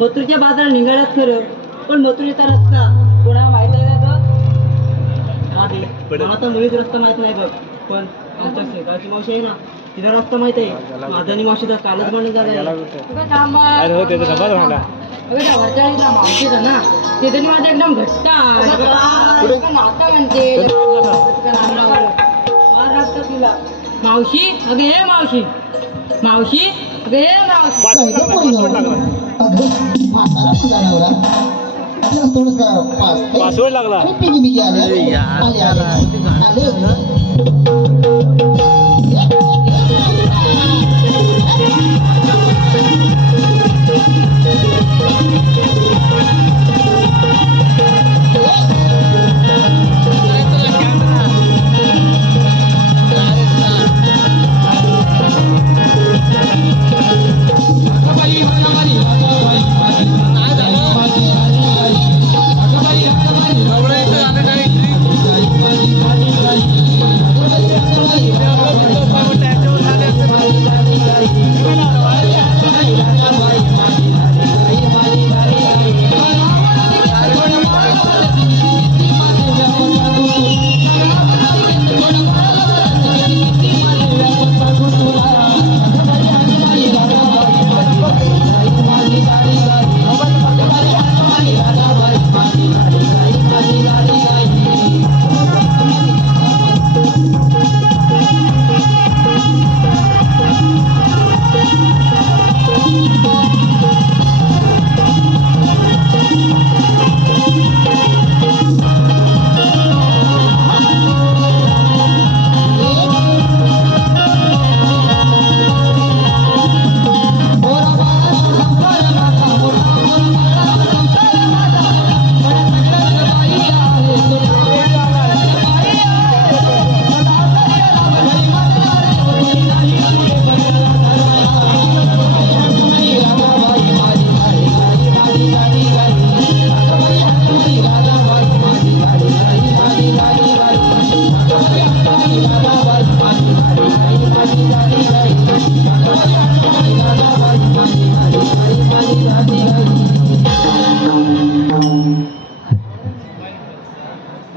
मथुरच्या बाजारात निघाल्यात खरं, पण मथुरेचा रस्ता कोणाला माहित आहे का? मला तर मुळीच रस्ता माहित नाही बघ, पण आमच्या शेकाळची मावशी आहे ना, तिला रस्ता माहित आहे. माझा आणि मावशीचा कालच म्हणून झाला मावशीचा ना, तिथे माझा एकदम घट्ट नाता म्हणते तुला मावशी. अगे हे मावशी, मावशी अगे हे मावशी. पासवर्ड लागला. Yeah.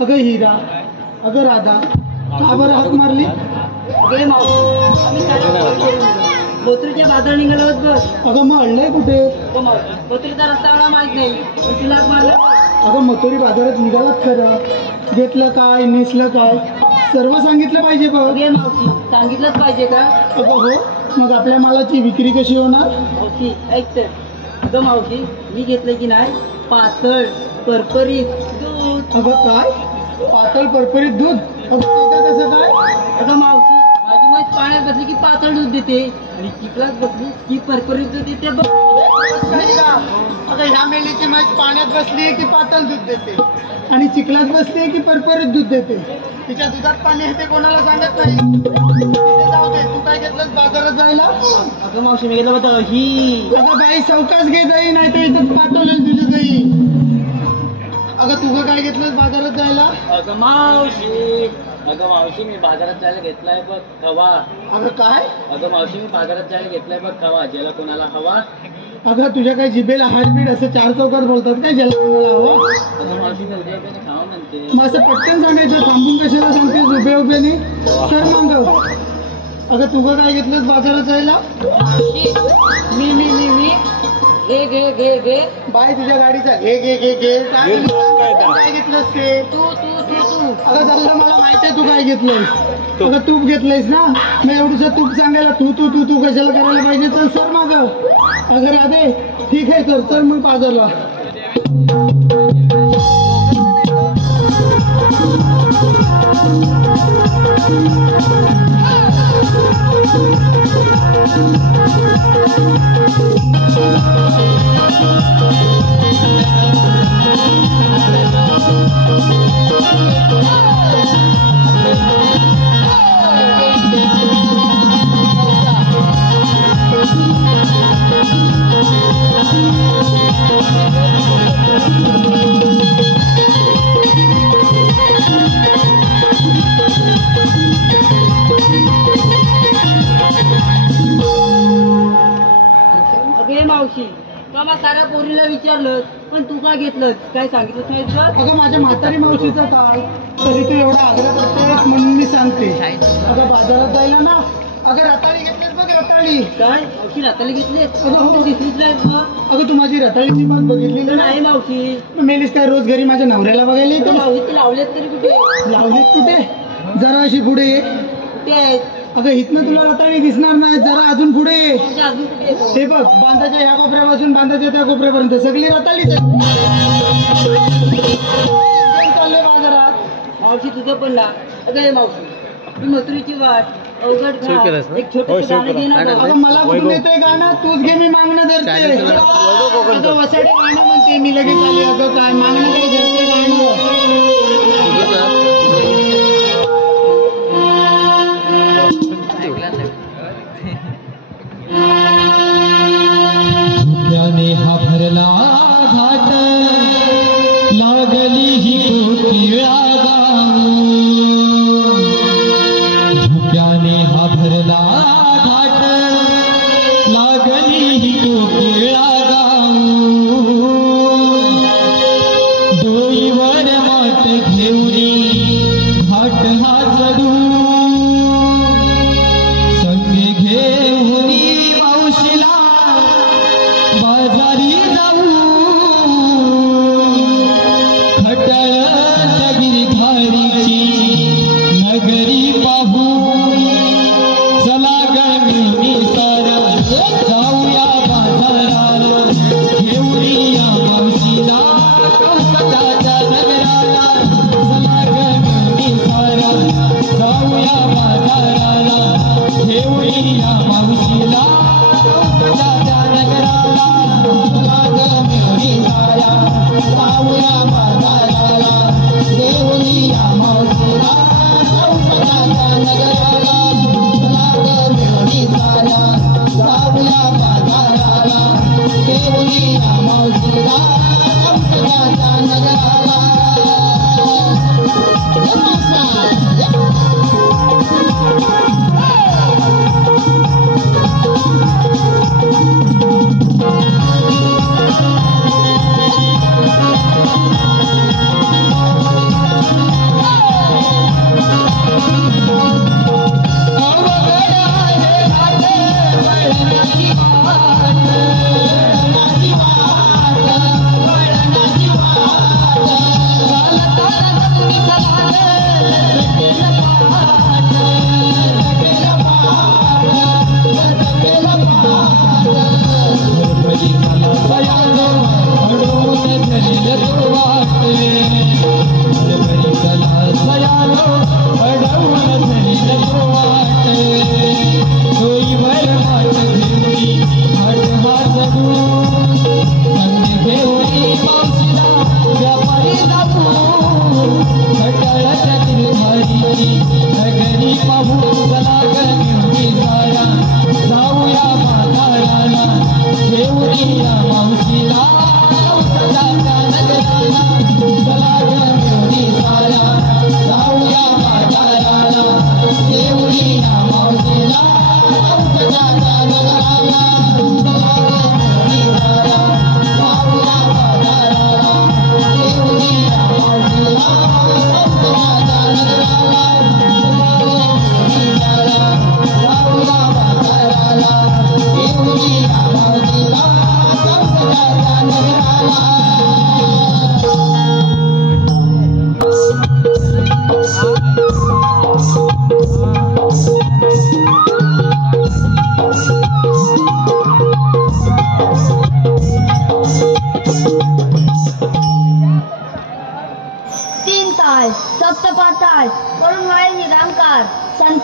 अगं हिरा, अगं राधा, का बरं हाक मारली? अगे मावशी आम्ही बोत्रीच्या बाजार निघालो आहोत बघ. अगं मग अडलंय कुठे? बोत्रीचा रस्ता मला माहित नाही पण तुला हाक मारला बघ. अगं मथुरी बाजारात निघालात खरं, घेतलं काय नेसलं काय सर्व सांगितलं पाहिजे बघ. अगे मावशी सांगितलंच पाहिजे का? अगं हो, मग आपल्या मालाची विक्री कशी होणार? मावशी ऐक तर. अगं मावशी मी घेतलं की नाही पातळ परपरीत दूध. अगं काय? पातळ परपरीत दूध? अगं ते कसं काय? अगं मावशी माझी म्हैस पाण्यात बसली की पातळ दूध देते आणि चिखलात बसली की परपरीत दूध देते बघ. अगं ह्या मेंढीची म्हैस पाण्यात बसली की पातळ दूध देते आणि चिखलात बसली की परपरीत दूध देते. तिच्या दुधात पाणी आहे ते कोणाला सांगत नाही. तिथे जाऊ दे, तू काय घेतलंस बाजारात जायला? अगं मावशी मी घेतलं होतं ही. अगं बाई सावकाश घे दही, नाही तर इथं पाठवलेलं तुझं दही. अगं तुझं काय घेतलंस बाजारात जायला? अगं मावशी मी बाजारात जायला घेतलाय बघ खवा. अगं काय? अगं मावशी मी बाजारात जायला घेतलाय बघ खवा. ज्याला कोणाला हवा. अगं तुझ्या काय जिभेला हाडबीड असं चार चौकात बोलतात काय ज्याला कोणाला हवं? अगं मावशी मी उद्या उद्याने खावा म्हणते. मग असं पटकन सांगायचं, थांबून कशाला सांगतेस उभे उभ्याने? तर मागव. अगं तुझं काय घेतलंस बाजारात जायला? मी घे घे घे घे. बाई तुझ्या गाडीचा घे घे घे घे काय घेतलंस ते? तू अगं झालं मला माहित आहे तू काय घेतलंयस. अगं तूप घेतलंयस ना, मग एवढंसं तूप सांगायला तू तू तू तू कशाला करायला पाहिजे? चल सर मागव. अगं राधे ठीक आहे सर, चल मग बाजारला. अगे मावशी का मग साऱ्या पोरीला विचारलं पण तू काय घेतलं काय सांगितलं नाही तुला? अगं माझ्या म्हातारी मावशीचा काळ, तरी तू एवढा आग्रह करतेस म्हणून मी सांगते. अगं बाजारात जायला ना, अगं रताळी घेतलीस बघ रताळी. काय मावशी रताळी घेतली? अगं हो. दिसलीच नाही मग. अगं तू माझी रताळीची बात बघितली तर ना? नाही मावशी. मेलीस काय रोज घरी माझ्या नवऱ्याला बघायला अगं येते? मावशी ती लावलेत तरी कुठे? लावलीस कुठे? जरा अशी पुढे ये. कुठे आहेत? अगं इथनं तुला रताळी दिसणार नाही, जरा अजून पुढे ये. मावशी अजून कुठे येतो? हे बघ, बांधाच्या ह्या कोपऱ्यापासून बांधाच्या त्या कोपऱ्यापर्यंत सगळी रताळीच आहे. चाललंय बाजारात. मावशी तुझं पण ना. अगं मावशी ही मथुरीची वाट अवघड घाट. एक छोटं गाणं घे ना गं. अगं मला कुठून येतंय गाणं? तूच घे, मी मागणं धरते. अगं वसाडे गाणं म्हणते मी लगेच आली. अगं काय मागणं काही धरते गाणं. धुक्याने हा भरला घाट, लागली ही कोकिळा गाऊ. धुक्याने हा भरला घाट, लागली ही कोकिळा गाऊ. डोईवर मात घेऊनी घाट हा चढू,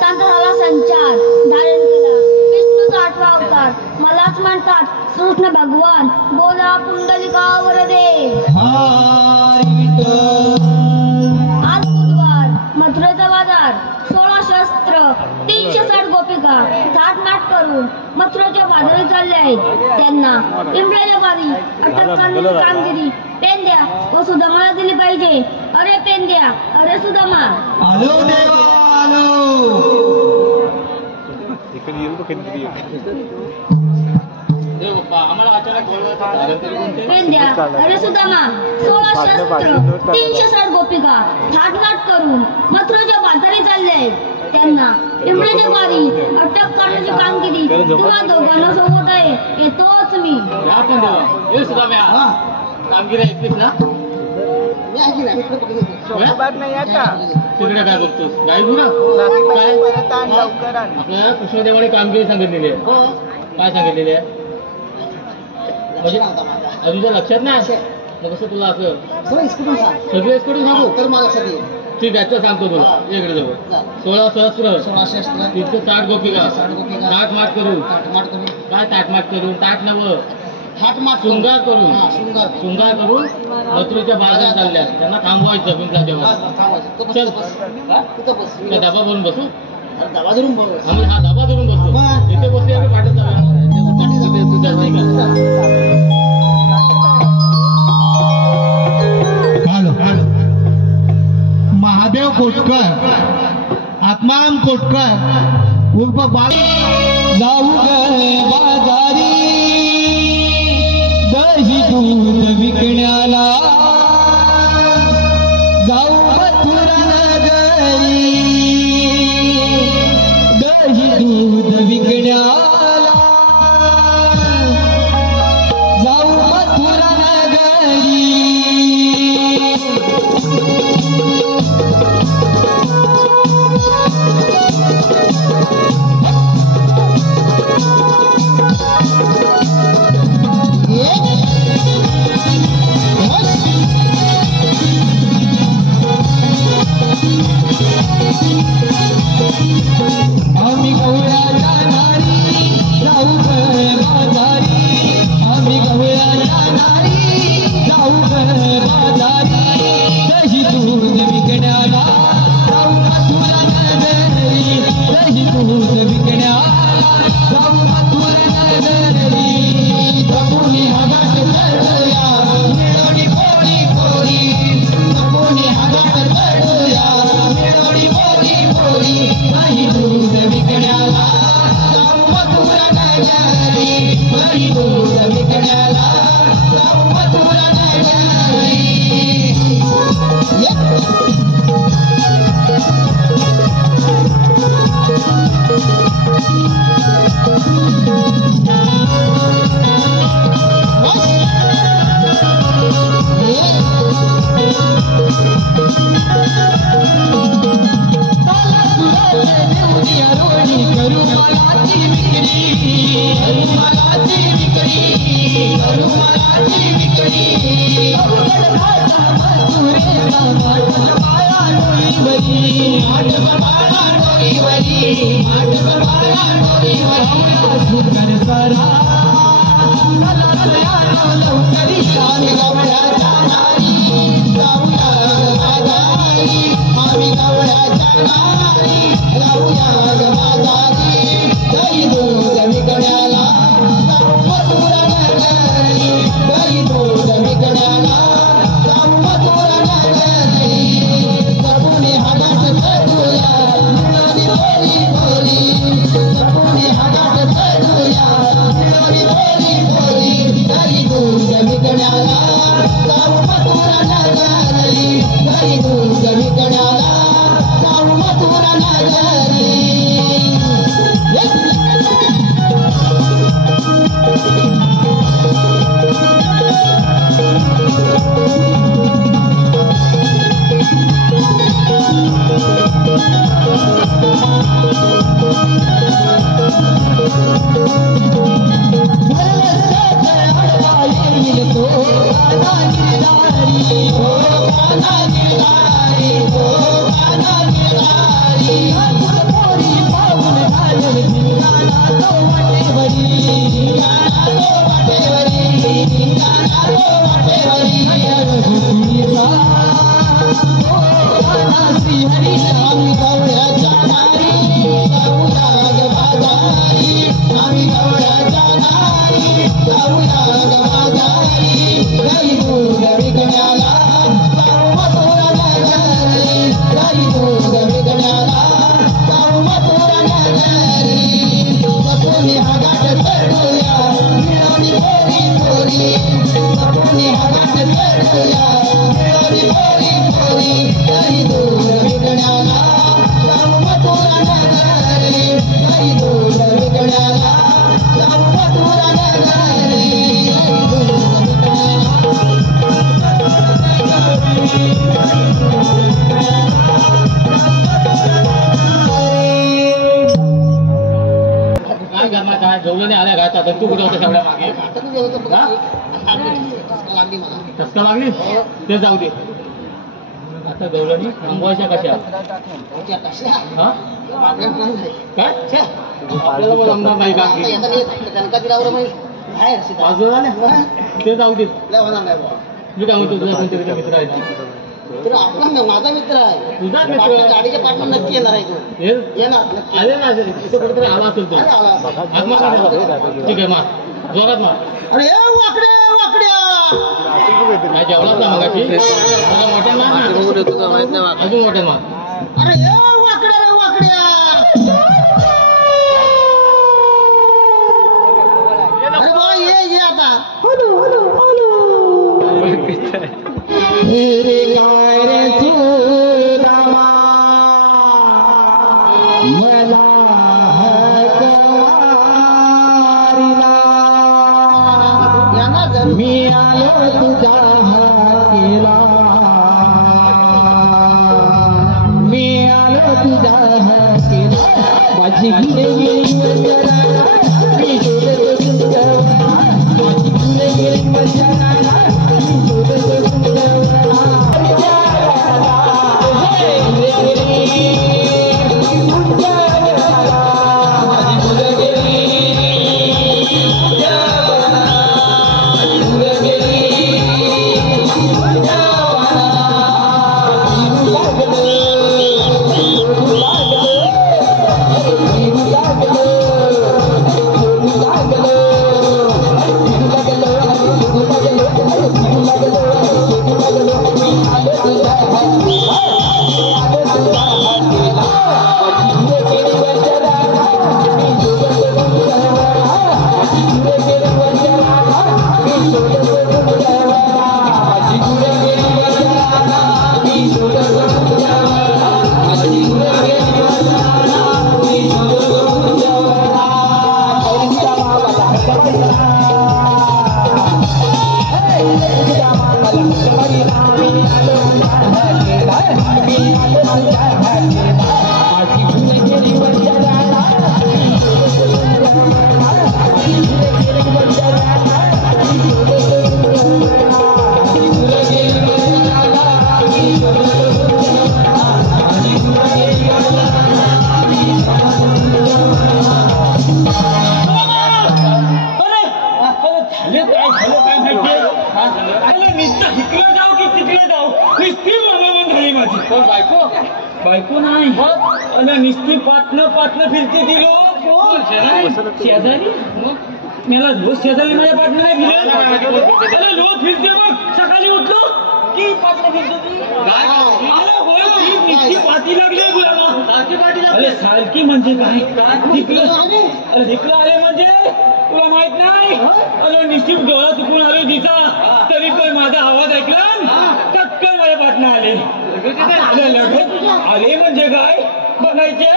भक्तांचा झाला संचार, धारण केला विष्णूचा 8वा अवतार. मलाच म्हणतात कृष्ण भगवान, बोला पुंडलिका वरदे. आज बुधवार, मथुरेचा बाजार, 16 शस्त्र, 360 गोपिका थाटमाट करून मथुरेच्या बाजारात चालले आहेत. त्यांना पिंपळाच्या वारी अटक करण्याची कामगिरी पेंद्या व सुदामाला दिली पाहिजे. अरे पेंद्या, अरे सुदामा. आलो देवा आलो. पेंद्या, अरे सुदामा, 16 शस्त्र, 360 गोपिका थाटमाट करून मथुरेच्या बाजारी चालले आहेत. त्यांना पिंपळाच्या वारी अटक करण्याची कामगिरी तुम्हा दोघांना सोबत आहे. येतोच मी. कामगिरी ऐकलीस ना? तिकडे काय बघतोस? गायब ना आपल्याला कृष्णदेवाने कामगिरी सांगितलेली आहे. काय सांगितलेली आहे म्हणजे तुझ्या लक्षात नाही? मग कसं तुला असं सगळेच कडून सांगू तर मला ठीक आहे. याचं सांगतो तुला इकडे जवळ 16 सहस्त्र 360 गोपिका ताटमाट करून काय ताटमाट करून ताट नवं शृंगार करून मथुरेच्या बाजारात चालल्या. त्यांना थांबवायचं पिंपळाच्या चल त्या डबा भरून बसू. आम्ही हा डबा धरून बसतो. इथे बसूया की पाठत जाऊया? महादेव कोटकर, आत्माराम कोटकर उर्फ जाऊ ग बाजारी दही दूध विकण्याला. जाऊ मथुरा नगरी दही दूध विकण्याला. जाऊ मथुरा नगरी. आम्ही गवळ्याच्या नारी जाऊ ग बाजारी. आम्ही गवळ्याच्या नारी जाऊ ग बाजारी. दही दूध विकण्याला जाऊ मथुरा नगरी. दही दूध विकण्याला जाऊ मथुरा नगरी. जपुनी हगाट चढूया मिळवणी पोळी पोळी. जपुनी हगाट चढूया मिळवणी पोळी पोळी. दही दूध विकण्याला जाऊ मथुरा नगरी. दही दूध विकण्याला जाऊ मथुरा नगरी. Yeah. काय जवळ आल्या काय आता तू कुठे होता सगळ्या मागे ठसका लागली ते जाऊ दे आता गवळणी थांबवायच्या कशा हा काय आपल्याला पण आमदार नाही का बाजूला ते जाऊ दे मी काय म्हणतो तुझा तुमच्याकडे मित्र आहे ना माझा मित्र आहे तुझा मित्र गाडीच्या पाठवून नक्की येणार आहे तो येणार आले ना इथे कुठेतरी आला असेल तो ठीक आहे मार जोरात मार अरे वाकड्या काय जेवलाच ना मगाशी मला मोठ्या मार ना अजून मोठ्या मार अरे वाकड्या अरे बा ये आता रे काय रे सुदामा मला हकवारिला मी आलो तुझा हाकेला मी आलो तुझा हाकेला माझी गिरे मी शोधत तुझ्या माझी गिरे मजा बायको नाही निस्ती पाटणं फिरते ती लोक शेजारी मला रोज शेजारी माझ्या पाटणं नाही फिरत लोक फिरते मग सकाळी उठलो की पाटणं फिरते ती पाठी लागली तुला सारखी म्हणजे काय ढिकलं आले म्हणजे तुला माहित नाही अरे निश्चित डोळा चुकून आलो तिचा तरी पण माझा आवाज ऐकला चटकन माझ्या पाटणं आले अरे म्हणजे काय बघायचे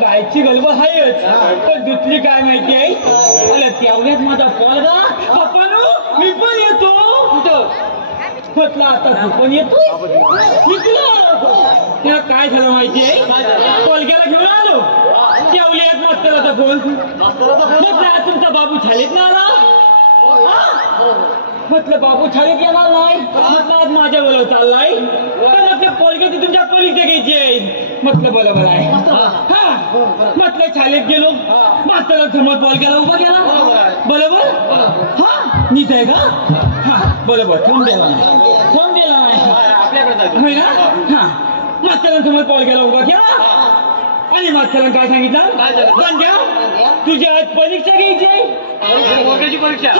गायची गलबत आहेच पण दुसरी काय माहिती आहे अरे तेवढ्यात माझा पोरगा पप्पानो मी पण येतो म्हटलं आता तू पण येतो त्याला काय झालं माहिती आहे पोलग्याला घेऊन आलो तेवढ्यात मास्तराचा फोन म्हटलं आज तुमचा बाबू शाळेत ना आला म्हटलं बाबू शाळेत येणार नाही म्हटलं आज माझ्या बरोबर चाललाय तर म्हटलं पोलगी ती तुमच्या परीक्षा घ्यायची आहे म्हटलं बरोबर आहे हा म्हटलं शाळेत गेलो मास्तराला समोर पोलग्याला उभा केला बरोबर हा नीट आहे का हा बरोबर थांब दिला नाही ना हा मास्तराला समोर पोलग्याला उभा केला आणि मास्तरानं काय सांगितलं बंड्या तुझी आज परीक्षा घ्यायची आहे परीक्षा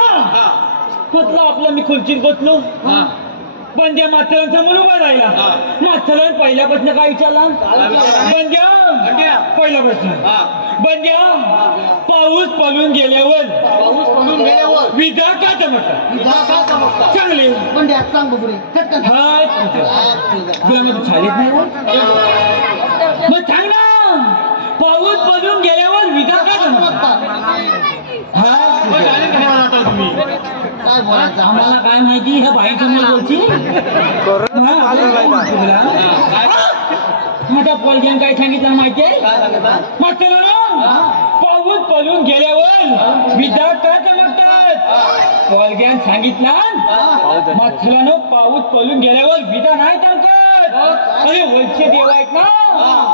म्हटलं आपलं मी खुर्चीत बसलो बंड्या मास्तरांसमोर उभा राहिला मास्तरानं पहिल्या प्रश्न काय विचारला बंड्या पहिला प्रश्न बंड्या पाऊस पडून गेल्यावर विजा का चमकतात चांगले बंड्या सांग बघू हा तुला मग शाळेत नाही मग सांग ना पाऊस पडून गेल्यावर विजा का चमकतात काय बोलायचं आम्हाला काय माहिती ह्या बाई समोर बोलची माझ्या पोलग्यान काय सांगितलं माहितीये पाऊस पडून गेल्यावर विजा का चमकतात पोलग्यान सांगितलं माथल्यानं पाऊस पडून गेल्यावर विजा नाही चमकत अरे वरचे देव आहेत ना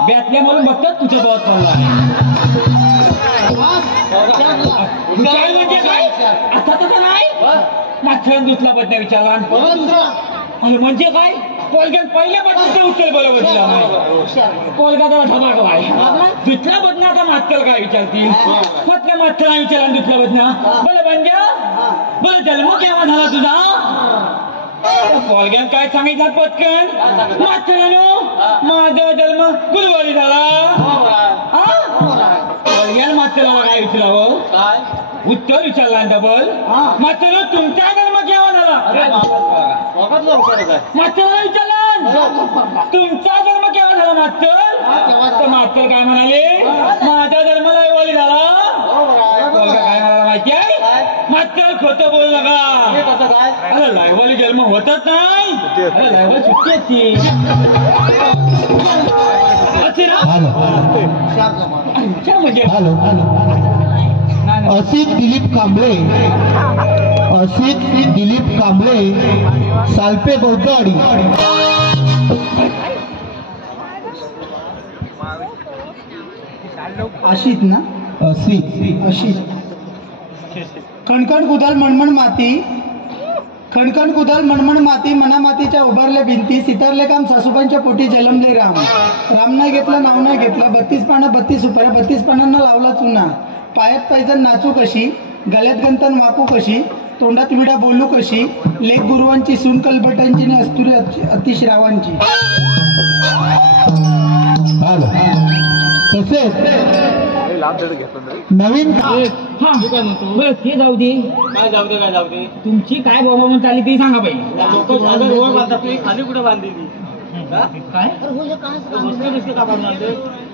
बॅटल्या म्हणून बघतात तुझ्या बाबत चाललाय म्हणजे काय आता तसं नाही माथल्यानं दुसरा बदल्या विचारला अरे म्हणजे काय पोलग्यान पहिल्या बदनाचं उत्तर बरोबर दिला नाही पोलगा जरा धमाका आहे दुसऱ्या बदनाचा माथ्याला काय विचारतील म्हटलं माथ्याला विचारला दुसऱ्या बदना बरं बंड्या बरं जन्म केव्हा झाला तुझा पोलग्यान काय सांगितलं पटकन माथ्यानं माझा जन्म गुरुवारी झाला पोलग्यान माथ्याला काय विचारावं उत्तर विचारला डबल मात्र तुमचा जन्म केव्हा झाला मात्र विचारला तुमचा जन्म केव्हा झाला मात्र मात्र काय म्हणाले माझा जन्म रविवारी झाला काय म्हणाला माहिती आहे मात्र खोटं बोल नका अरे रविवारी जन्म होतच नाही अरे रविवारी सुट्टी असते म्हणजे असित दिलीप कांबळे सालपे बौद्धवाडी अशीत ना अशीत खणखण कुदाल मणमण माती खणखण कुदाल मणमण माती मना मातीच्या उभारल्या भिंती सितारले काम सासूबाईंच्या पोटी जलमले राम नाही घेतलं नाव नाही घेतलं 32 पानं 32 सुपाऱ्या 32 पानांना लावला चुना पायात पैजण नाचू कशी गळ्यात गंतन वाकू कशी तोंडात विडा बोलू कशी लेख गुरुवांची सून कलबटांची आणि अस्तुरी अतिश्रावांची तसेच नवीन ते जाऊ दे काय जाऊ दे तुमची काय बाबा म्हणून चालली ती सांगा पाहिजे खाली कुठे बांधलेली काय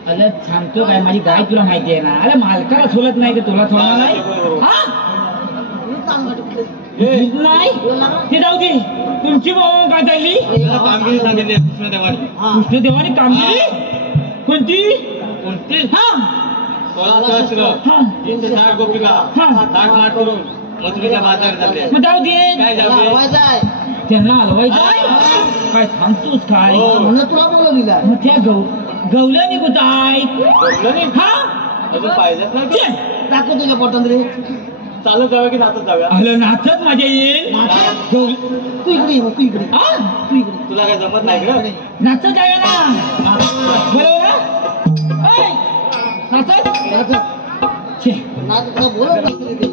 अरे सांगतो काय माझी गाय तुला माहिती आहे ना अरे मालकाला सोलत नाही तर तुला सोडणार नाही नाही ते जाऊ दे तुमची बाबा काय चालली कामगिरी सांगितली कृष्णदेवाने कामगिरी कोणती हा 16 सहस्र 360 गोपिका 60 नाट करून मथुरेच्या बाजार झाले मग जाऊ दे काय जाऊ दे त्यांना हलवायचं काय सांगतोस काय म्हणून तुला बोलवलं दिला मग त्या गवल्या निघत आहे हा अजून पाहिजेच नाही दाखव तुझ्या पोटात रे चालत जाऊया की नाचत जाऊया अरे नाचत मजा येईल तू इकडे तू इकडे तुला काय जमत नाही का नाचत जाऊया ना बरोबर नाचत नाच बोलत असू दे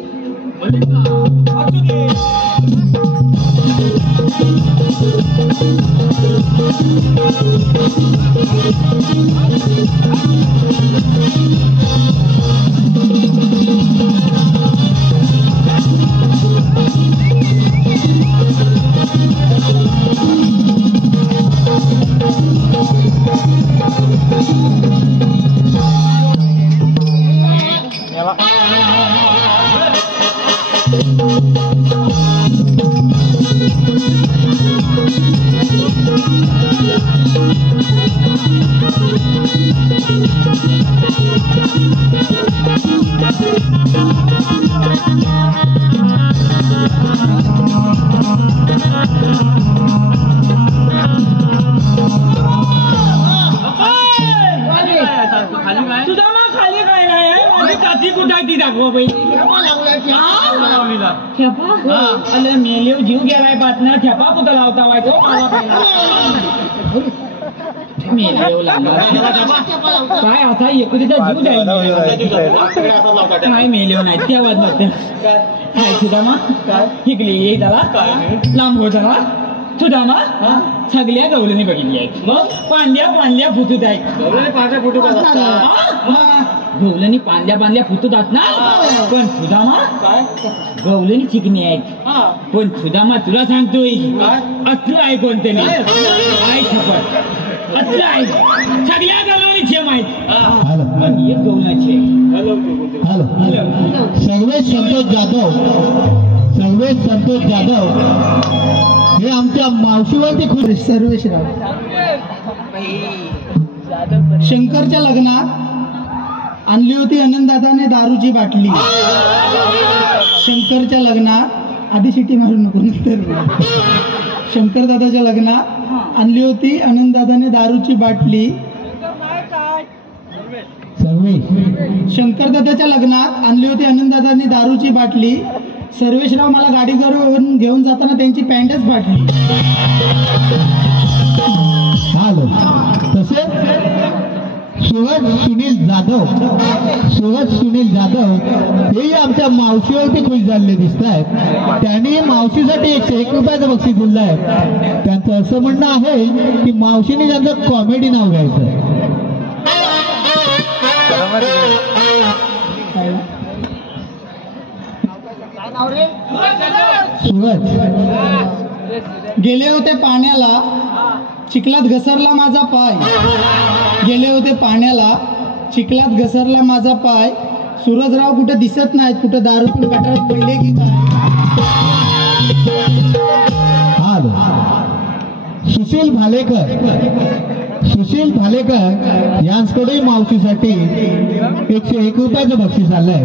खाली काय सुदामा खाली काय नाही माझी काची कुठं आहे ती दाखवा पहिली लावणीला ठेपा अरे मेलेव जीव गेलाय बातम्या ठेपा कुठं लावता वाय तो मला पहिला मेलेव लागला काय असा एकुरीचा जीव जाईल काय मेलेव नाही तेव्हाच बघते काय सुदामा हिकली ये त्याला लांब हो त्याला सुदामा सगळ्या गवळणी बघितली आहेत मग पांड्या फुटूत आहेत गवळणी पांड्या फुटूत असणार पण सुदामा गवळणी चिकणी आहेत पण सुदामा तुला सांगतोय असलं आहे कोणतरी आहे छपट असलं आहे सगळ्या गवळणी छेम आहेत पण एक गवळणाचे हॅलो सर्वेश संतोष जाधव हे आमच्या मावशीवरती खूप सर्वेशराव शंकरच्या लग्नात आणली होती आनंददादाने दारूची बाटली शंकरच्या लग्नात आधी शिटी मारू नको नंतर शंकरदादाच्या लग्नात आणली होती आनंददादाने दारूची बाटली शंकरदादाच्या लग्नात आणली होती आनंददादाने दारूची बाटली सर्वेशराव मला गाडी करून घेऊन जाताना त्यांची पॅन्टच फाटली तसेच सूरज सुनील जाधव हेही आमच्या मावशीवरती खुश झालेले दिसत आहेत त्यांनी मावशीसाठी 101 रुपयाचं बक्षीस दिलं आहे त्यांचं असं म्हणणं आहे की मावशीने त्यांचं कॉमेडी नाव घ्यायचं गेले होते पाण्याला चिखलात घसरला माझा पाय गेले होते पाण्याला चिखलात घसरला माझा पाय सूरजराव कुठे दिसत नाहीत कुठे दारूतून गटारात पडले की काय सुशील भालेकर यांच्याकडे मावशीसाठी 101 रुपयाचं बक्षीस आलंय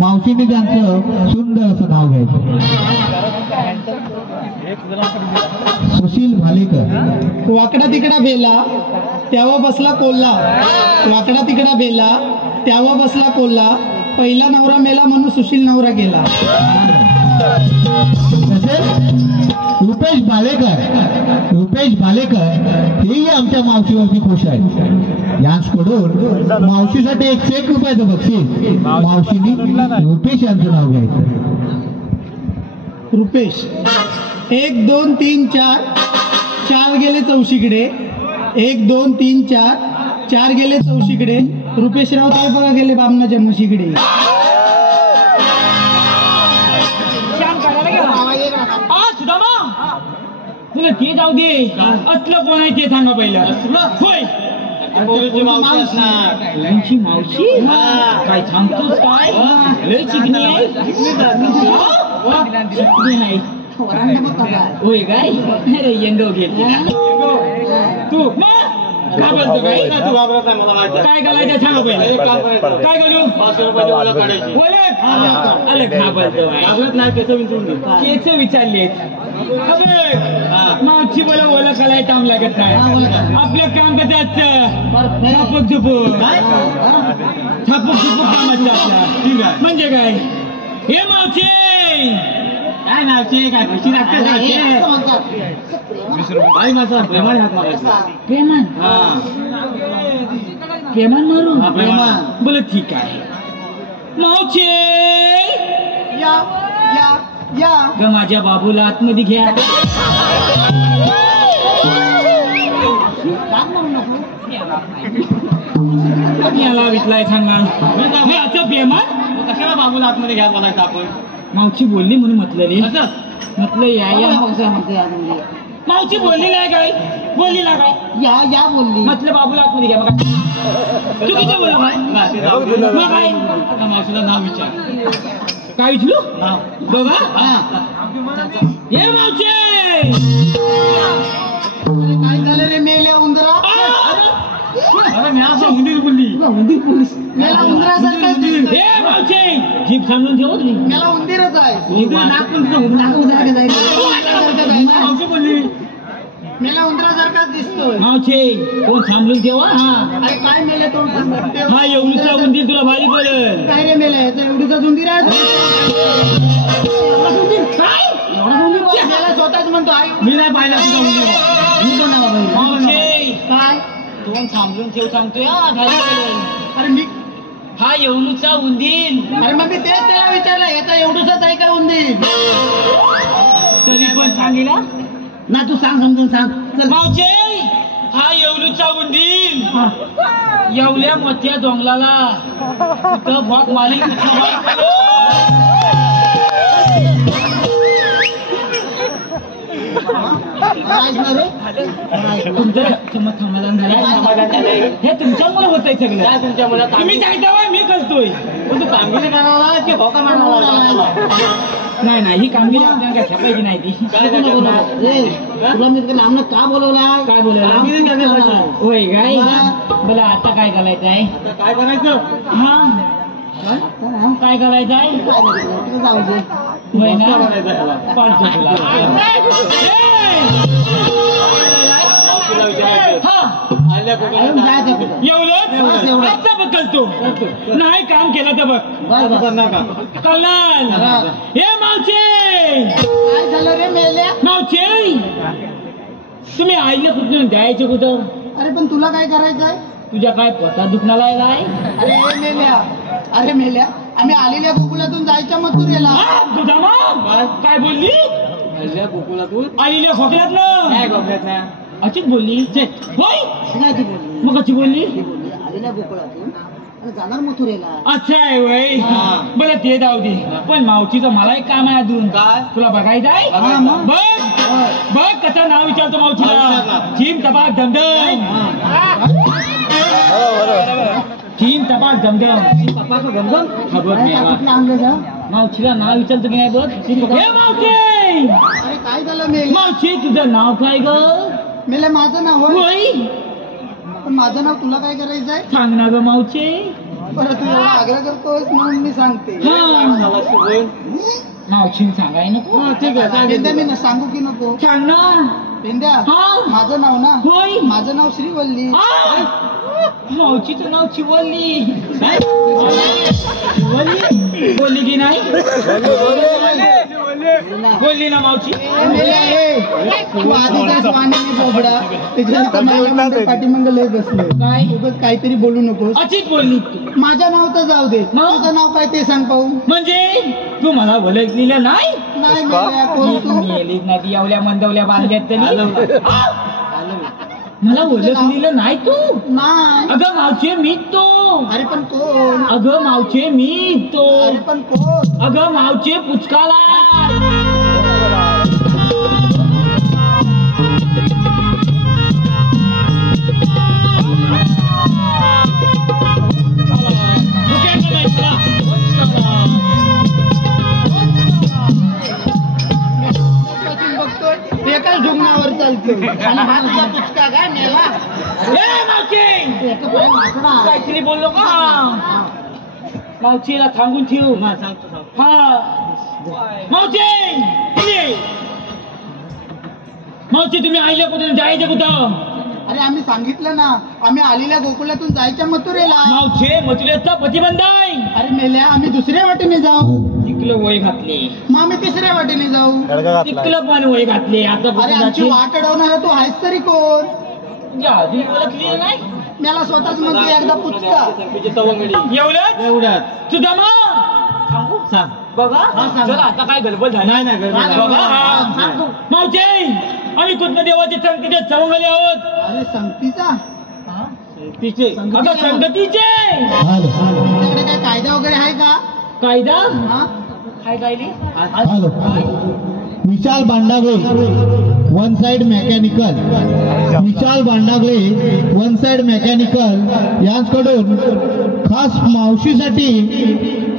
मावशीने त्यांचं सुंदर असं नाव घ्यायचं सुशील भालेकर वाकडा तिकडा बेला तेव्हा बसला कोल्हा वाकडा तिकडा बेला तेव्हा बसला कोल्हा पहिला नवरा मेला म्हणून सुशील नवरा गेला रुपेश भालेकर हेही आमच्या मावशीवरती खुश आहेत यांच्याकडून मावशीसाठी 101 रुपयाचं बक्षीस मावशीनी रुपेश यांचं नाव घ्यायचं रुपेश 1 2 3 4 4 गेले चौशीकडे 1 2 3 4 4 गेले चौशीकडे रुपेशराव काय बघा गेले बामणाच्या म्हशीकडे तुला ते जाऊ दे असलं कोण आहे ते सांगा पहिलं होय मावशी काय सांगतोस काय लय चिकणी आहे नाही होय काय अरे येंगव घेतली तू घाबरतो काय घालायचं सांगा पहिलं काय घालू अरे घाबरतो केस विचारले मागची बोला ओला कलाय काम लागत नाही आपलं काम कसं असतं छापक झुपूक कामाचं आपलं म्हणजे काय हे मावशी काय नावचे काय पैसे लागते प्रेमान मारू बोल ठीक आहे मावशी ग माझ्या बाबूला आतमध्ये घ्या याला विकलाय सांगाल हे असं प्रेमान कशाला बाबूला आतमध्ये घ्या बोलायचं आपण मावशी बोलली म्हणून म्हटलं रे म्हटलं या मावशी बोलली नाही काय बोलली ना काय या बोलली म्हटलं बाबूला आतमध्ये घ्या बघा चुकीचं बोला काय मावशीला नाव विचार काय विचारू बघा हे मावशी काय झालं रे मेल्या उंदरा उंदीर बोलली मेला उंदरासारखं दिसतं. हे मावशी जीभ सांगून ठेवली मेला उंदीरच आहे मावशी बोलली मेला उंदरासारखाच दिसतोय. मावशे कोण थांबलून तेव्हा हा अरे काय मेले तो हा एवढीचा उंदीर तुला भारी पडेल. काय रे मेले याचा एवढीचा उंदीर आहे तो? एवढाच उंदीर? काय एवढाच उंदीर बघ, मेला स्वतःच म्हणतो आई मी नाही पाहिला तुझा उंदीर. मी पण नाही बाबा. मावशे काय कोण थांबलून ठेव सांगतोय हा भारी पडेल. अरे मी हा एवढूचा उंदीर अरे मग मी तेच त्याला विचारलं याचा एवढूचाच आहे का उंदीर? तरी पण सांगितला ना तू सांग समजून सांग चल. मावशे हा येवलूचा उंदीर येवल्या मोठ्या डोंगराला तिथं भोक मारी तुमचं समाधान झालं हे तुमच्यामुळे होत आहे सगळं. काय तुमच्या मुलात तुम्ही काय तेव्हा मी करतोय. तू कामगिरी करावा की भोका मारावा? नाही नाही ही कामगिरी आपल्याला काय छापायची नाही ती. काय काय तुला मी नामनं का बोलवला? काय बोलायला कामगिरी करण्यासाठी. होय काय मला आता काय करायचं आहे? आता काय करायचं? हा काय करायचं आहे? जाऊ दे. होय ना काय करायचं याला? पाडतो तुला. तुला विचारायचं. हा आल्या अजून जायचं कुठं? बस एवढंच एवढं. आता बघ करतो नाही काम केलं तर बघ बस, बस. करणार का? कळणार हे मावचे काय झालं रे मेल्या? मावचे तुम्ही आईला कुठून द्यायचे कुठं? अरे पण तुला काय करायचंय? तुझ्या काय पोटात दुखण्याला आहे काय? अरे मेल्या, अरे मेल्या, आम्ही आलेल्या गोकुळातून जायच्या मथुरेला. तुझा मग काय बोलली? आल्या गोकुळातून आईल्या खोकल्यात काय ना गोकुळात ना? अशीच बोलली होय नाही ती बोलली. मग कशी बोलली? ती बोलली आलेल्या गोकुळातून आणि जाणार मथुरेला. अच्छा आहे वय हा. बरं ते जाऊ दे पण मावशीचं मला एक काम आहे अजून. काय? तुला बघायचं आहे? बघायचं. हा, मग. बघ बघ कसं नाव विचारतो हा, मावशीला. विचार. चिम टपाक दमदम चिम टपाक दमदम पप्पाचं गमगम? खबर काय नाही कुठलं आणलं जा? मावशीला नाव विचारतो की नाही बघ हे मावशी अरे काय झालं मेल्या? मावशी तुझं नाव काय ग? मेल्या माझं नाव होय. होय पण माझं नाव तुला काय करायचंय? सांग ना ग मावशी. बरं तू एवढा आग्रह करतोस म्हणून मी सांगते. हा झाला सुबोध. मावशी सांगाय नको. हा, ठीक आहे सांगितलं. पेंद्या मी ना सांगू की नको? सांग ना. पेंद्या हा. माझं नाव ना, होय माझं नाव श्रीवल्ली. आ! मावशीचं नाव चिवल्ली. बोलली की नाही? बोलली ना मावशी. ए, मेल्या, ए, तू आधीचाच वाणीने बोबडा त्याच्यानंतर माझ्या पाठीमागं लय बसले. काय उगाच काहीतरी बोलू नकोस. अशीच बोलली तू. माझ्या नावचं जाऊ दे. मग? तुझं नाव काय ते सांग पाहू. म्हणजे तू मला ओळखलेलं नाही? नाही मेल्या, कोण तू? मेलीच नाही ती एवढ्या मंदवल्या बांधल्यात तरी. आ! मला ओळखलेलं नाही तू? नाही. अगं मावशे मी तो. अरे पण कोण? अगं मावशे मी तो. अरे पण कोण? अगं मावशे पुचकाला. बघतोय एकाच ढुंगणावर चालतो आणि हा तुझा पुचका काय मेला? ए मावशे एका पाय माकडा. काहीतरी बोललो का? मावशीला थांबून ठेवू. हा मावशी ये. मावशी तुम्ही आईला कुठून जायचं कुठं? अरे आम्ही सांगितलं ना, आम्ही आलेल्या गोकुळातून जायच्या मथुरेला. मावशे मथुरेचा प्रतिबंध आहे. अरे मेल्या, आम्ही दुसऱ्या वाटेने जाऊ. तिकलं वय घातले. मग आम्ही तिसऱ्या वाटेने जाऊ. तिकलं पण वय घातले. आता अरे आमची वाट अडवणारा तू आहेस तरी कोण? म्हणजे अजून ओळखली नाही. मला स्वतःच म्हणतो एकदा पुचका. तुझी सवंगडी एवढंच एवढ्यात तुझा मग सांगू सांग. बघा हा, सांग. चला आता काय गडबड झाली नाही, नाही, गडबड नाही. बघा हा. सांग तू. मावशे आम्ही कुठल्या देवाचे संकेत चवंगले आहोत. अरे संगतीचा तिचे आता संगतीचे तुमच्याकडे काय कायदा वगैरे आहे का? कायदा हा? काय कायली हॅलो विशाल भांडागळे वन साइड मेकॅनिकल विशाल भांडागळे वन साइड मेकॅनिकल यांच्याकडून खास मावशीसाठी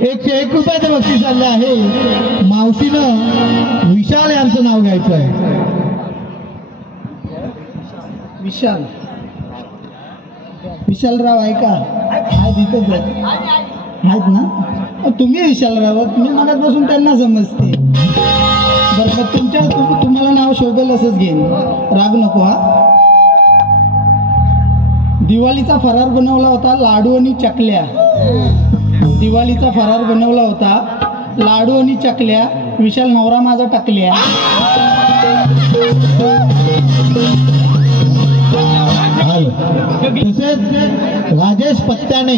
101 रुपयाचं बक्षीस चाललं आहे. मावशीनं विशाल यांचं नाव घ्यायचं आहे. विशाल विशालराव आहे का? आहेत इथंच आहेत. आहेत ना? तुम्ही विशालराव, मी मगाचपासून त्यांना समजते. बरं मग तुम्हाला नाव शोभेल असंच घेईन, राग नको हा. दिवाळीचा फरार बनवला होता लाडू आणि चकल्या. दिवाळीचा फरार बनवला होता लाडू आणि चकल्या, विशाल नवरा माझा टकल्या. तसेच राजेश पत्त्याने,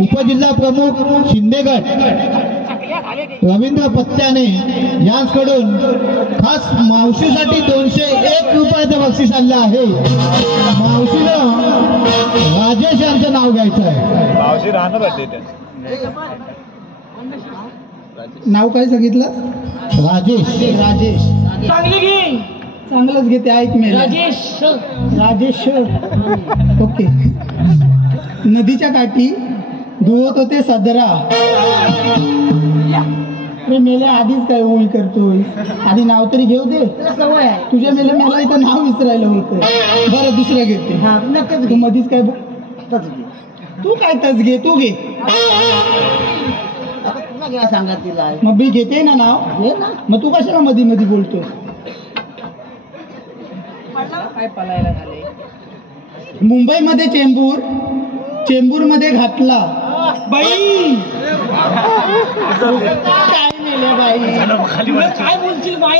उपजिल्हा प्रमुख शिंदेगड रवींद्र पत्त्याने यांकडून खास मावशीसाठी 201 रुपयाचं बक्षीस आणलं आहे. मावशीनं राजेश यांचं नाव घ्यायचं आहे. मावशी राहणार नाव काय सांगितलं? राजेश. राजेश चांगली घे, चांगलंच घेते, ऐक मी. राजेश. राजेश ओके. नदीच्या काठी धुवत होते सदरा. अरे मेले आधीच काय होळी करतोय, आधी नाव तरी घेऊ दे. सवय आहे तुझ्या मेले, मला इथं नाव विसरायला होतं. बरं दुसरं घेते. तू मधीच काय तू काय तच घे, तू घे. सांगा तिला. मग मी घेते ना नाव, घे ना. मग तू कशाला मध्ये मध्ये बोलतोय? काय पलायला झाले. मुंबईमध्ये चेंबूर, चेंबूरमध्ये घातला बाई. काय मेले बाई. काय बोलशील बाई?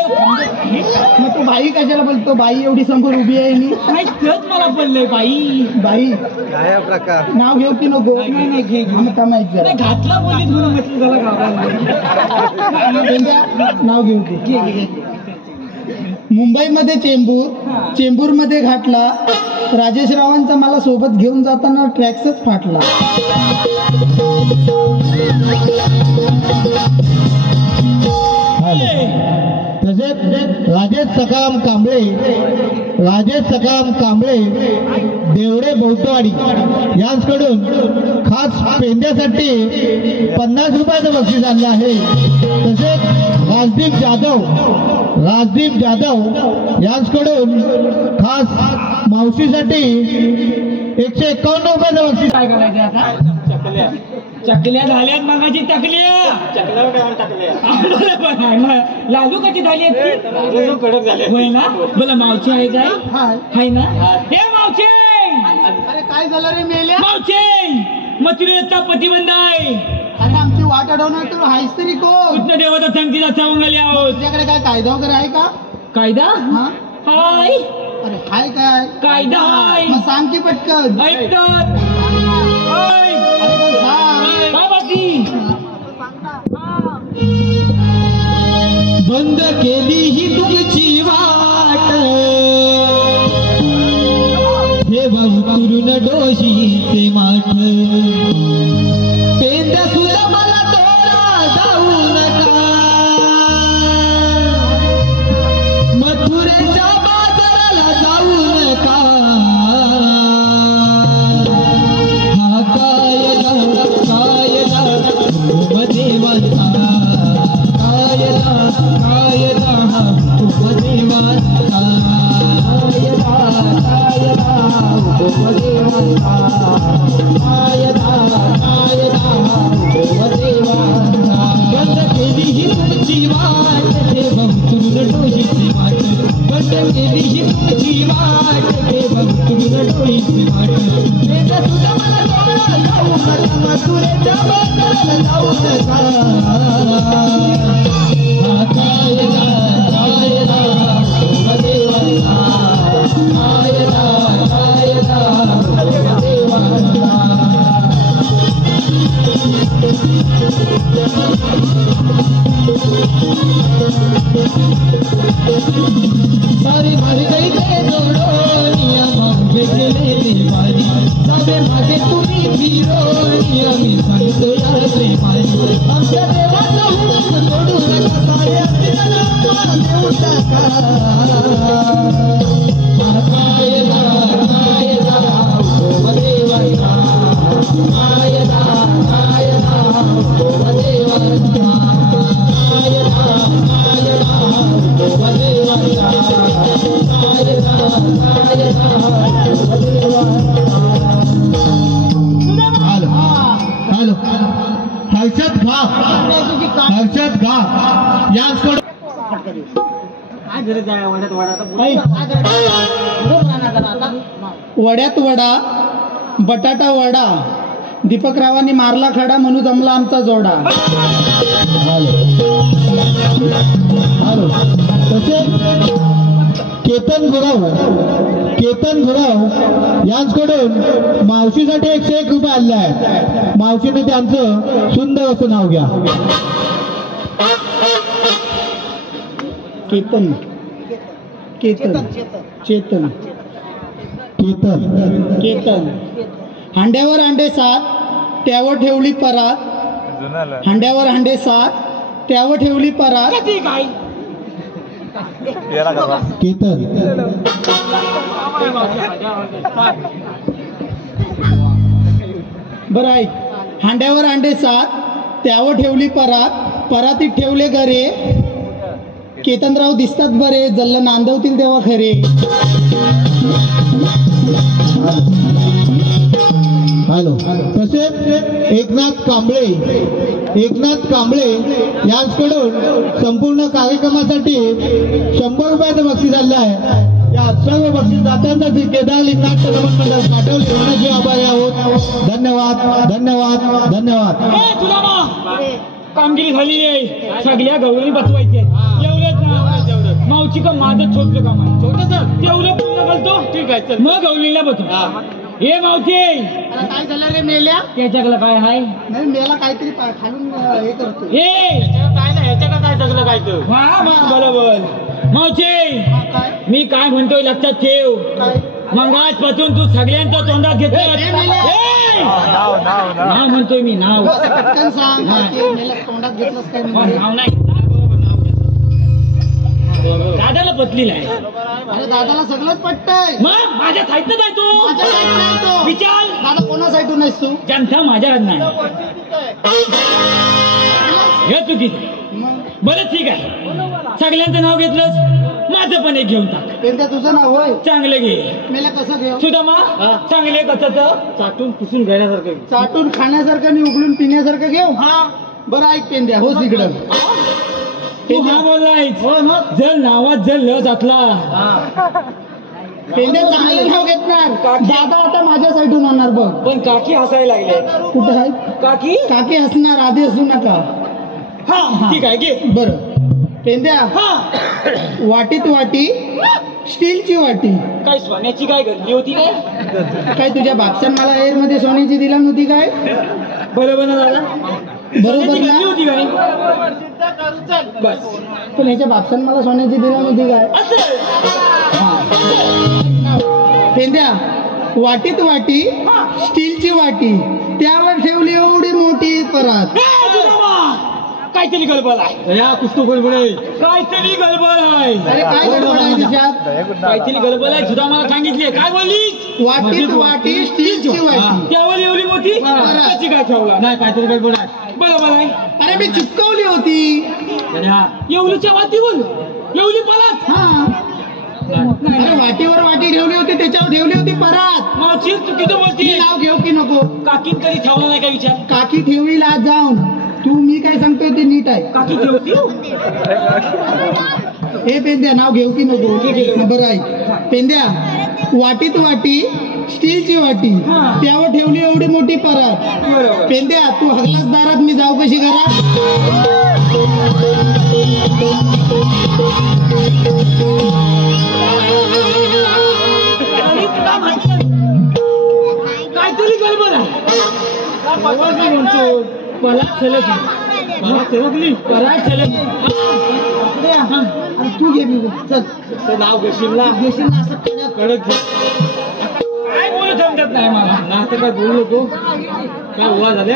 मग तू बाई कशाला बोलतो? बाई एवढी समोर उभी आहे नी. नाही तेच मला बोललंय बाई. बाई काय प्रकार. नाव घेऊ की नको? नाही घे. मग का माहित जरा. घातला बोलीत म्हणून म्हटलं झाला गावाला. त्यांच्या नाव घेऊ दे. मुंबईमध्ये चेंबूर, चेंबूरमध्ये घातला. राजेश रावांचा मला सोबत घेऊन जाताना ट्रॅक्सच फाटला. तसेच राजेश सकाराम कांबळे देवडे बहुतवाडी यांकडून खास पेंद्यासाठी 50 रुपयाचं बक्षीस आणलं आहे. तसेच राजदीप जाधव यांकडून खास मावशीसाठी 151 रुपयाचं बक्षीस. काय करायचं आता? चकल्या झाल्यात मगाची. लाडू कशी झाली कडक झाले. होय ना? बोला मावशी आहे काय? आहे ना? हे मावशी. अरे काय झालं रे मेल्या? मावशी मथुरेचा प्रतिबंध आहे. अरे आमची वाट अडवणार तर हायस तरी कोण? कृष्ण देवाचा संगीता चावंगली आहोत. तुझ्याकडे काय कायदा वगैरे आहे का? कायदा हा? हाय. अरे हाय काय? कायदा हाय. मग सांग की पटकन. ऐकतात. हाय. अरे पण सांग. काय बाकी? बंद केली ही तुमची वाट, हे उतरून डोशीचे माठ. पेंद्या सुद्धा मला तोरा जाऊ नका, मथुरेच्या बाजाराला जाऊ नका. हा कायदा उपदेवाचा, कायदा उपदेवाचा, बंद केली ही तुमची वाट, हे भक्तुर डोशीची वाट. बंद केली ही तुमची वाट, हे भक्तुर डोशीची वाट. तुझ्या मला जाऊ नका, मथुरेच्या बाजाराला जाऊ नका. हा कायदा उपदेवाचा, कायदा सारी भर गई ते जोडोनिया मागे गेले देवानी. सारे मागे तुम्ही फिरोनिया, मी सांगतो या प्रेमानी. आमच्या देवाचा हुडून सोडू नका, सारे अस्तित्वाला देऊ टाका. कायदा उपदेवाचा, कायदा उपदेवाचा, हर्षद घा यांकडून वड्यात वडा बटाटा वडा दीपकरावांनी मारला खडा म्हणून जमला आमचा जोडा. हॅलो तसेच केतन गुराव यांच्याकडून मावशीसाठी 101 रुपये आले आहेत. मावशीने त्यांचं सुंदर असं नाव घ्या. केतन केतन चेतन केतन केतन. हांड्यावर हांडे 7 त्यावर ठेवली परात. हांड्यावर हांडे 7 त्यावर ठेवली परात. केतन बरं ऐक. हांड्यावर हांडे 7 त्यावर ठेवली परात. परातीत ठेवले गरे. केतनराव दिसतात बरे जल्ल नांदवतील तेव्हा खरे. हॅलो तसेच एकनाथ कांबळे यांच्याकडून संपूर्ण कार्यक्रमासाठी 100 रुपयाचं बक्षीस आलं आहे. या सर्व बक्षीस दात्यांना केदार लिंगायत मंडळ पाठवले होण्याचे आभारी आहोत. धन्यवाद धन्यवाद धन्यवाद. कामगिरी झाली आहे. सगळ्या गवळणी बसवायची एवढंच ना. मावची का माझं छोटं काम आहे. तेवढं पूर्ण करतो. ठीक आहे मग गवळणीला बसव. हे मावची काय झालं रे मेल्या. त्याच्याकडे काय आहे नाही मेला काहीतरी खालून हे करतो. काय सगळं काय बरोबर. मावची मी काय म्हणतोय लक्षात ठेव. मग आजपासून तू सगळ्यांचा तोंडात घेतोय. नाव म्हणतोय मी नाव. पटकन सांग मेला तोंडात घेतलंस काय नाव नाही. दादाला पतलीला आहे. अरे दादाला सगळंच पटतंय. मग माझ्या साईडनं आहे माझ्या side नाही तो. तो. विचार दादा कोणा साईडून नाहीस तू. जनता माझ्याकडे नाही. हे चुकीचं. बरं ठीक आहे. सगळ्यांचं नाव घेतलंस माझं पण एक घेऊन टाक. एकदा तुझं नाव होय. चांगलं घे. मेला कसं घेऊ. सुदामा चांगले कसं चाटून पुसून घेण्यासारखं. चाटून खाण्यासारखं आणि उघडून पिण्यासारखं घेऊ. बरं ऐक पेंद्या हो तिकडं. तू हा बोललायस. जर नावात जर लस असला पेंद्या चांगलं नाव घेतणार. दादा आता माझ्या साईडून होणार बघ. पण काकी हसायला लागले. कुठं आहेत काकी काकी हसणार आधी हसू नका. हा ठीक आहे घे. बरं पेंद्या वाटीत वाटी स्टीलची वाटी. काय सोन्याची काय गरजी होती काय. काय तुझ्या बापसान मला एअर मध्ये सोन्याची दिला नव्हती काय. बरोबर ना दादा. बरोबर ना होती काय. बस पण ह्याच्या बापसान मला सोन्याची दिला नव्हती काय. पेंद्या वाटीत वाटी स्टीलची वाटी त्यावर ठेवली एवढी मोठी परात. काहीतरी गडबड आहे. काहीतरी गडबड आहे. अरे काय गडबड आहे त्याच्यात. काहीतरी गडबड आहे. सुद्धा मला सांगितले. काय बोलली. वाटीत वाटी स्टीलची वाटी त्यावर एवढी मोठी त्याची काय ठेवला नाही. काहीतरी गडबड आहे. बरोबर आहे. अरे मी चिपकवली होती. एवढीच्या वाटीवर एवढी परात. हा अरे वाटीवर वाटी ठेवली होती त्याच्यावर ठेवली होती परात. मावशी चुकीचं बोलती. नाव घेऊ की नको. काकीन कधी ठेवला नाही का विचार. काकी ठेवील आज जाऊन. तू मी काय सांगतोय ते नीट आहे. काकी ठेवती. हे पेंद्या नाव घेऊ की नको. बरं आहे पेंद्या वाटीत वाटी स्टीलची वाटी त्यावर ठेवली एवढी मोठी परात. पेंद्या तू हगलाच दारात मी जाऊ कशी घरात. काहीतरी गडबड आहे. म्हणतो परात छलकली. परात छलकली. तू घे मी चल नाव घेशील ना. घेशील ना असं कडक घे. काय बोलू समजत नाही मला. नातं काय बोलू नको. काय उभा झाले.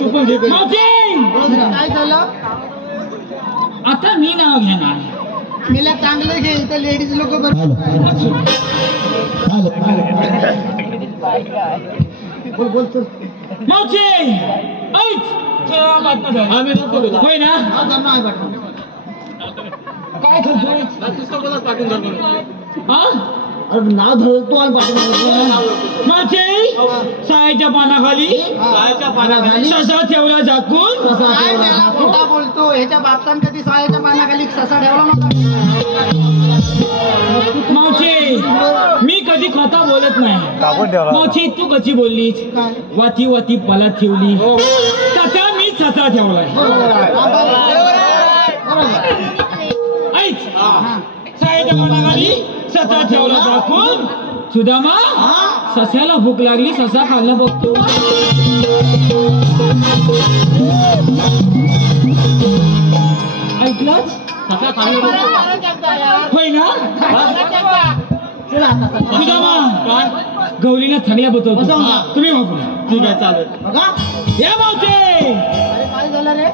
तू पण घे. काय झालं. आता मी नाव घेणार. मला चांगलं घे. इथं लेडीज लोक हॅलो बोल बोल चल. मावशी होय ना. काय करतोय. नाव धरतो आणि पाठवतो. मावशी शाळेच्या कायच्या पानाखाली कायच्या पानाखाली ससा ठेवला झाकून. काय त्याला खोटा बोलतो? ह्याच्या बापसान कधी सायाच्या पानाखाली ससा ठेवला नव्हता. मावशी मी कधी खोटा बोलत नाही. मावशी तू कशी बोललीस? वाती वाती पलात ठेवली तसा मी ससा ठेवलाय. ऐक सायाच्या पानाखाली ससा ठेवला झाकून. सुदामा सस्याला भूक लागली ससा खाल्ला बघतो. ऐकलंच ससा खाल्लं होय ना? सुदामा गौरीला थगल्या बसवतो. तुम्ही बघू. ठीक आहे चालेल. या मावशे काय झालं रे?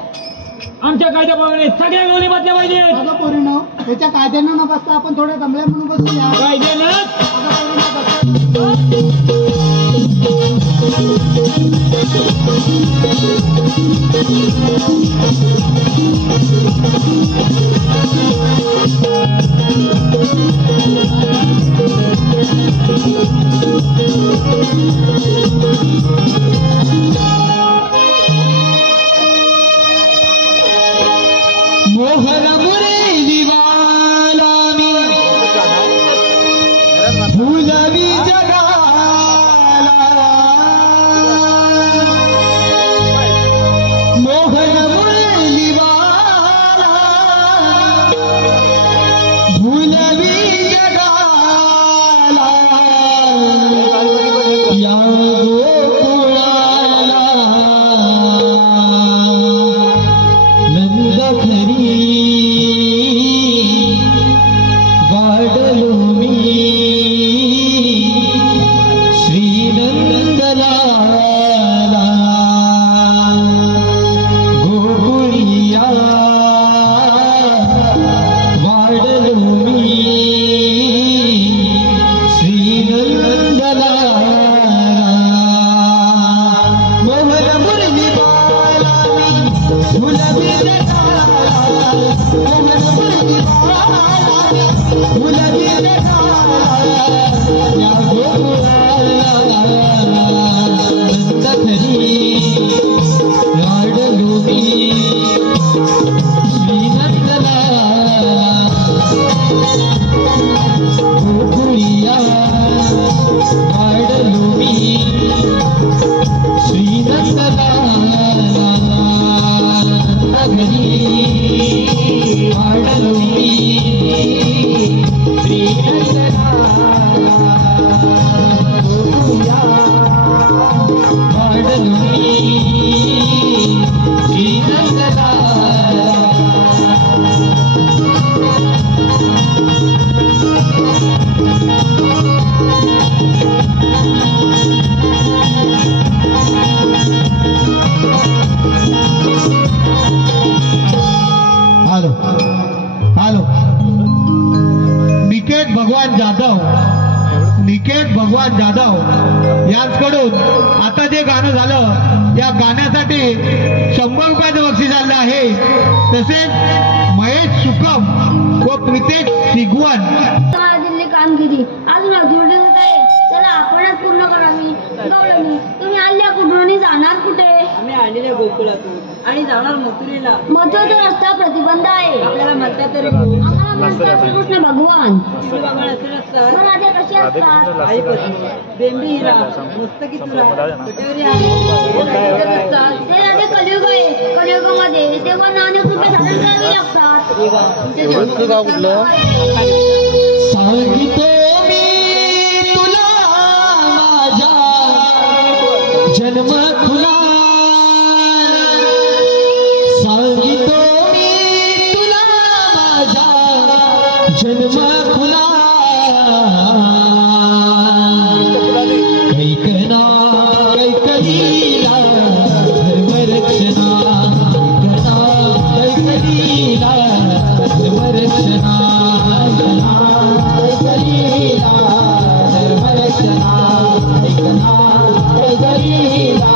आमच्या कायद्याप्रमाणे सगळ्या गौरी बसल्या पाहिजे. अगं पोरीनो, त्याच्या कायद्यानं न बसता आपण थोडे दमल्या म्हणून बसूया. कायद्यानं मोहर मुरली वाला मी फुलवी जगाला. मोहर मुरली वाला फुलवी जगाला. या गोकुळाला नंद खरी गाडलो मी श्रीनंदला. गोकुळिया वाढलो मी श्रीनंदला. मोहर मुरली बाला मी फुलवी जगाला. मोहर मुरली बाला मी फुलवी जगाला. या गोकुळाला नंद खरी लाडलो मी श्रीनंदला. गोकुळिया वाढलो मी श्रीनंदला. घरी वाढलो मी श्रीनंदला. गोकुळिया वाढलो मी श्रीनंदला. Hello hello. निकेत भगवान जाधव यांच्याकडून आता जे गाणं झालं या गाण्यासाठी 100 रुपयाचं बक्षीस आलं आहे. तसेच महेश सुकम व प्रितेश सिगवन दिल्ली कामगिरी अजून अधुरी होत आहे. चला आपणच पूर्ण करावी. गौरवणी तुम्ही आल्या कुठून आणि जाणार कुठे? आम्ही आलेल्या गोकुळातून आणि जाणार मथुरेला. मथुरेचा रस्ता प्रतिबंध आहे. आपल्याला म्हणतात तरी आम्हाला म्हणतात कृष्ण भगवान. बाबा असे असतात. राजा कसे असतात? आई पत्नी बेंबी हिरा मस्तकी तुरा कटेवरी असतात. ते राजा कलियुग आहे. कलियुगामध्ये तेव्हा नाणक रुपये धारण करावे लागतात. सांगितो मी तुला माझ्या जन्म खुला. सांगितो मी तुला माझ्या जन्म खुला. कैकना कैकलीला धर्मरक्षणा. कैकना कैकलीला धर्मरक्षणा. कैकलीला धर्मरक्षणा. कैकना कैकलीला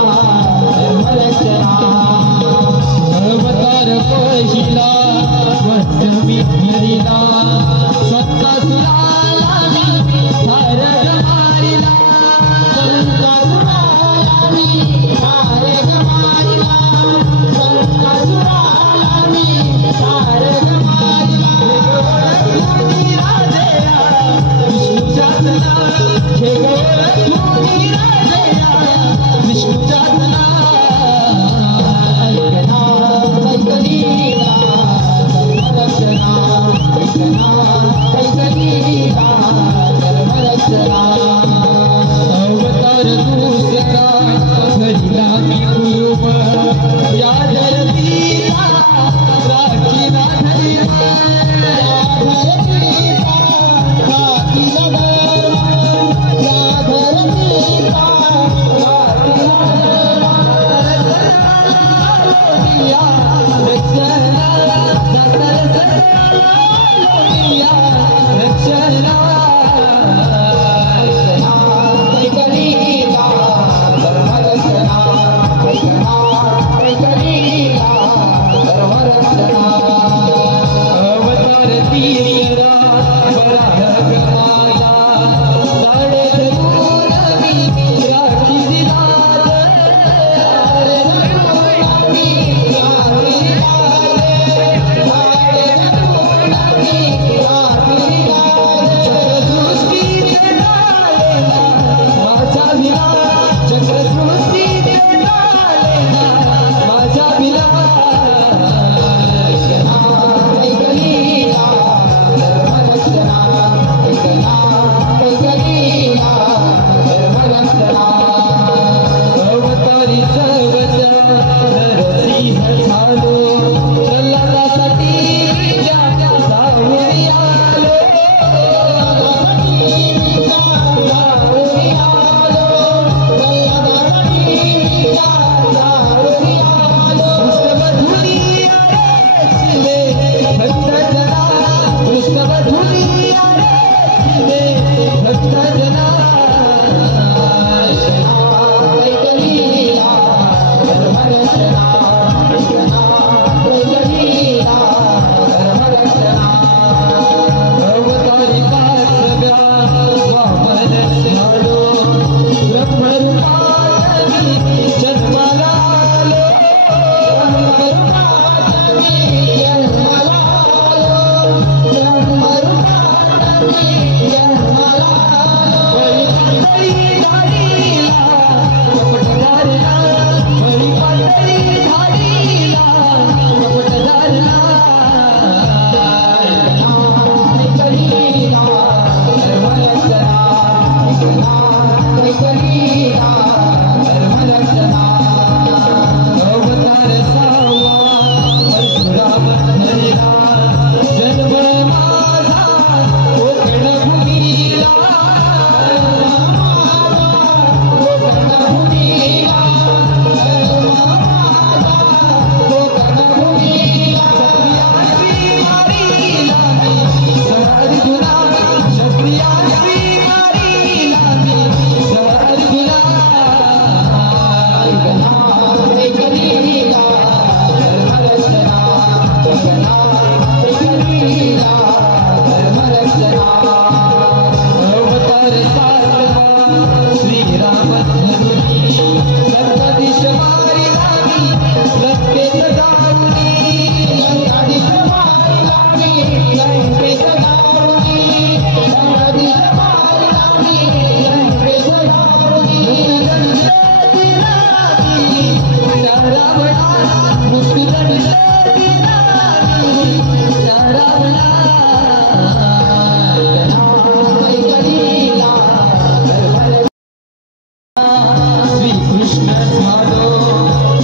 कृष्ण झालो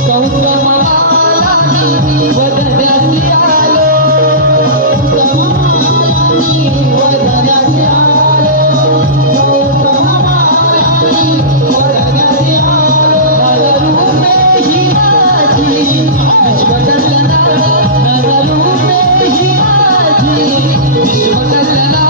कंस म्हणाला मी वदनासी आलो कंस म्हणाला मी वदनासी आलो कंस म्हणाला मी वदनासी आलो रूपे हिराजी विश्वकल्याणा रूपे हिराजी विश्वकल्याणा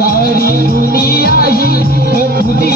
सारी दुनिया ही खुदी